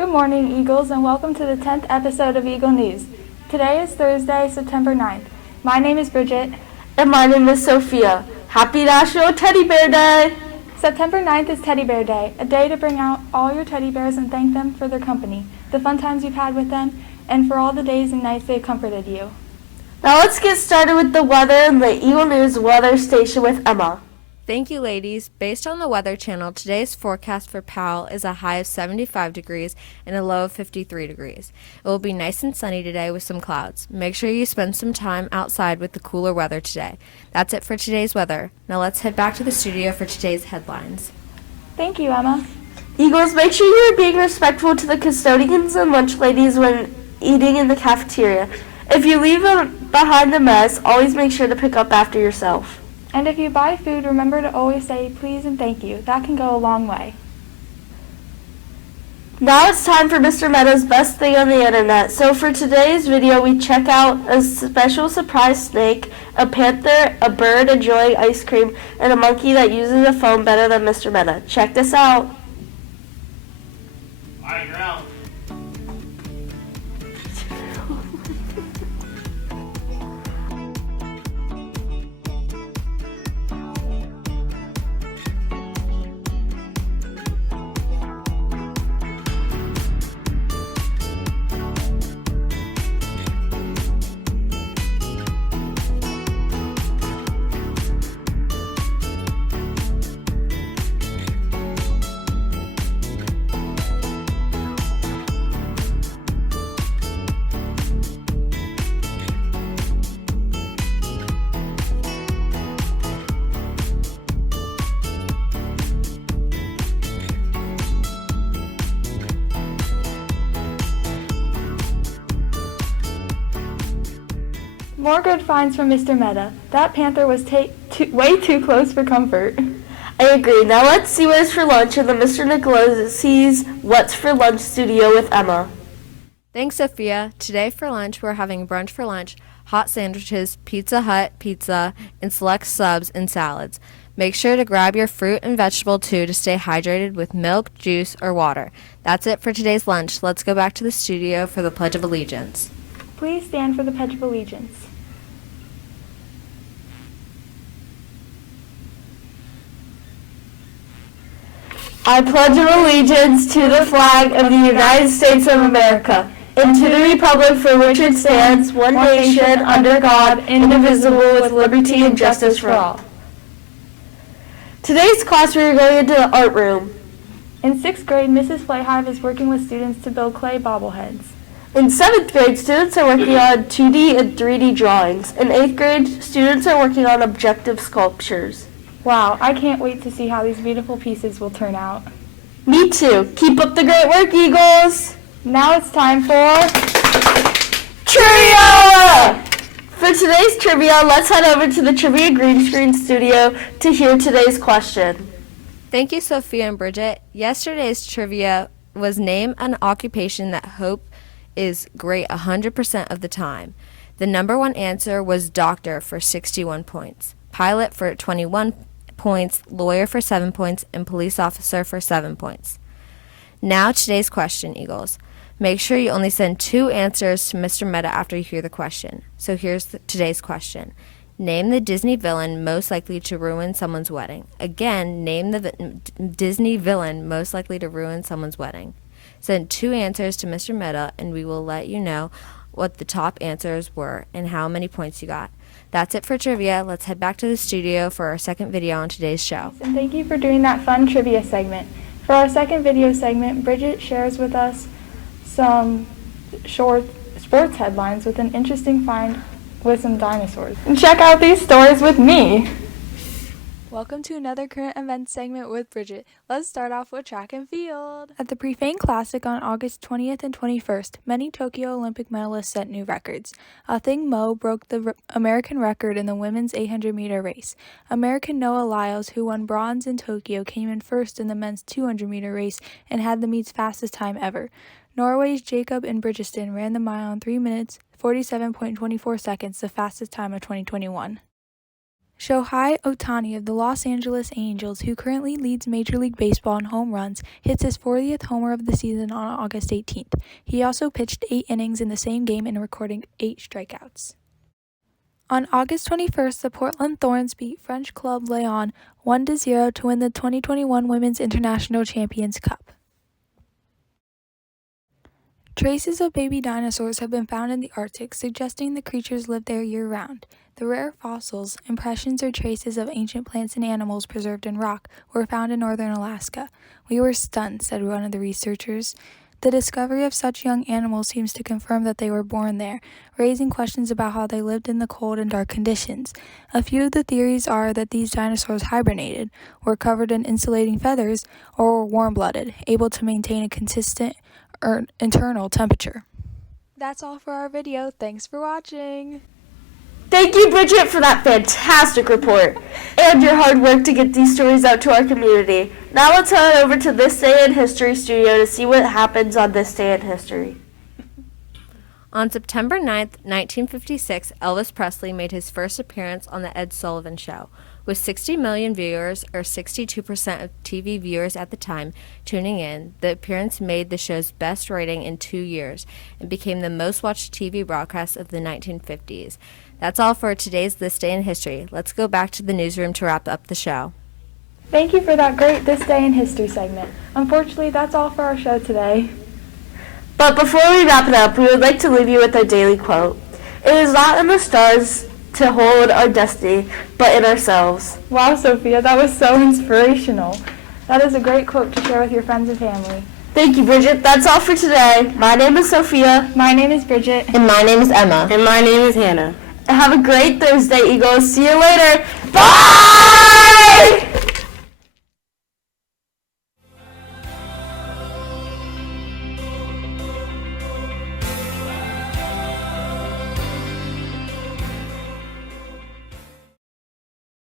Good morning, Eagles, and welcome to the 10th episode of Eagle News. Today is Thursday, September 9th. My name is Bridget. And my name is Sophia. Happy National Teddy Bear Day! September 9th is Teddy Bear Day, a day to bring out all your teddy bears and thank them for their company, the fun times you've had with them, and for all the days and nights they've comforted you. Now let's get started with the weather and the Eagle News weather station with Emma. Thank you, ladies. Based on the Weather Channel, today's forecast for Powell is a high of 75 degrees and a low of 53 degrees. It will be nice and sunny today with some clouds. Make sure you spend some time outside with the cooler weather today. That's it for today's weather. Now let's head back to the studio for today's headlines. Thank you, Emma. Eagles, make sure you are being respectful to the custodians and lunch ladies when eating in the cafeteria. If you leave behind a mess, always make sure to pick up after yourself. And if you buy food, remember to always say please and thank you. That can go a long way. Now it's time for Mr. Meadows' best thing on the internet. So for today's video, we check out a special surprise snake, a panther, a bird enjoying ice cream, and a monkey that uses a phone better than Mr. Meta. Check this out. All right, you're out. More good finds from Mr. Meta. That panther was way too close for comfort. I agree. Now let's see what is for lunch in the Mr. Nicolosi's What's for Lunch studio with Emma. Thanks, Sophia. Today for lunch, we're having brunch for lunch, hot sandwiches, Pizza Hut pizza, and select subs and salads. Make sure to grab your fruit and vegetable too to stay hydrated with milk, juice, or water. That's it for today's lunch. Let's go back to the studio for the Pledge of Allegiance. Please stand for the Pledge of Allegiance. I pledge allegiance to the flag of the United States of America and to the republic for which it stands, one nation, under God, indivisible, with liberty and justice for all. Today's class, we are going into the art room. In 6th grade, Mrs. Flayhive is working with students to build clay bobbleheads. In 7th grade, students are working on 2D and 3D drawings. In 8th grade, students are working on objective sculptures. Wow, I can't wait to see how these beautiful pieces will turn out. Me too. Keep up the great work, Eagles! Now it's time for Trivia! For today's trivia, let's head over to the Trivia Green Screen Studio to hear today's question. Thank you, Sophia and Bridget. Yesterday's trivia was name an occupation that hope is great 100% of the time. The number one answer was doctor for 61 points, pilot for 21 points, lawyer for 7 points, and police officer for 7 points. Now today's question, Eagles. Make sure you only send 2 answers to Mr. Meta after you hear the question. So here's today's question. Name the Disney villain most likely to ruin someone's wedding. Again, name the Disney villain most likely to ruin someone's wedding. Send 2 answers to Mr. Meta, and we will let you know what the top answers were and how many points you got. That's it for trivia. Let's head back to the studio for our second video on today's show. And thank you for doing that fun trivia segment. For our second video segment, Bridget shares with us some short sports headlines with an interesting find with some dinosaurs. And check out these stories with me. Welcome to another current events segment with Bridget. Let's start off with track and field. At the Prefane Classic on August 20th and 21st, many Tokyo Olympic medalists set new records. Thing Mo broke the American record in the women's 800-meter race. American Noah Lyles, who won bronze in Tokyo, came in first in the men's 200-meter race and had the meet's fastest time ever. Norway's Jacob Ingebrigtsen ran the mile in 3 minutes, 47.24 seconds, the fastest time of 2021. Shohei Ohtani of the Los Angeles Angels, who currently leads Major League Baseball in home runs, hits his 40th homer of the season on August 18th. He also pitched 8 innings in the same game and recorded 8 strikeouts. On August 21st, the Portland Thorns beat French club Lyon 1-0 to win the 2021 Women's International Champions Cup. Traces of baby dinosaurs have been found in the Arctic, suggesting the creatures lived there year-round. The rare fossils, impressions or traces of ancient plants and animals preserved in rock, were found in northern Alaska. "We were stunned," said one of the researchers. The discovery of such young animals seems to confirm that they were born there, raising questions about how they lived in the cold and dark conditions. A few of the theories are that these dinosaurs hibernated, were covered in insulating feathers, or were warm-blooded, able to maintain a consistent internal temperature. That's all for our video. Thanks for watching. Thank you, Bridget, for that fantastic report and your hard work to get these stories out to our community. Now let's head over to This Day in History studio to see what happens on this day in history. On September 9th, 1956, Elvis Presley made his first appearance on The Ed Sullivan Show. With 60 million viewers, or 62% of TV viewers at the time, tuning in, the appearance made the show's best rating in 2 years and became the most watched TV broadcast of the 1950s. That's all for today's This Day in History. Let's go back to the newsroom to wrap up the show. Thank you for that great This Day in History segment. Unfortunately, that's all for our show today. But before we wrap it up, we would like to leave you with our daily quote. It is not in the stars to hold our destiny, but in ourselves. Wow, Sophia, that was so inspirational. That is a great quote to share with your friends and family. Thank you, Bridget. That's all for today. My name is Sophia. My name is Bridget. And my name is Emma. And my name is Hannah. Have a great Thursday, Eagles. See you later. Bye!